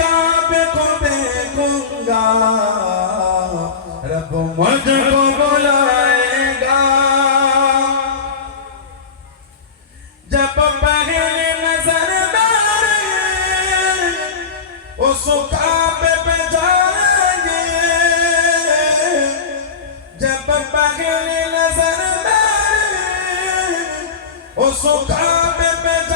কাবে কবে গুঙ্গা রব মুঝকো বুলায়েগা जब पहले नजर डालेंगे उस काबे पे जाएंगे जब पहले नजर डालेंगे उस काबे पे जाएंगे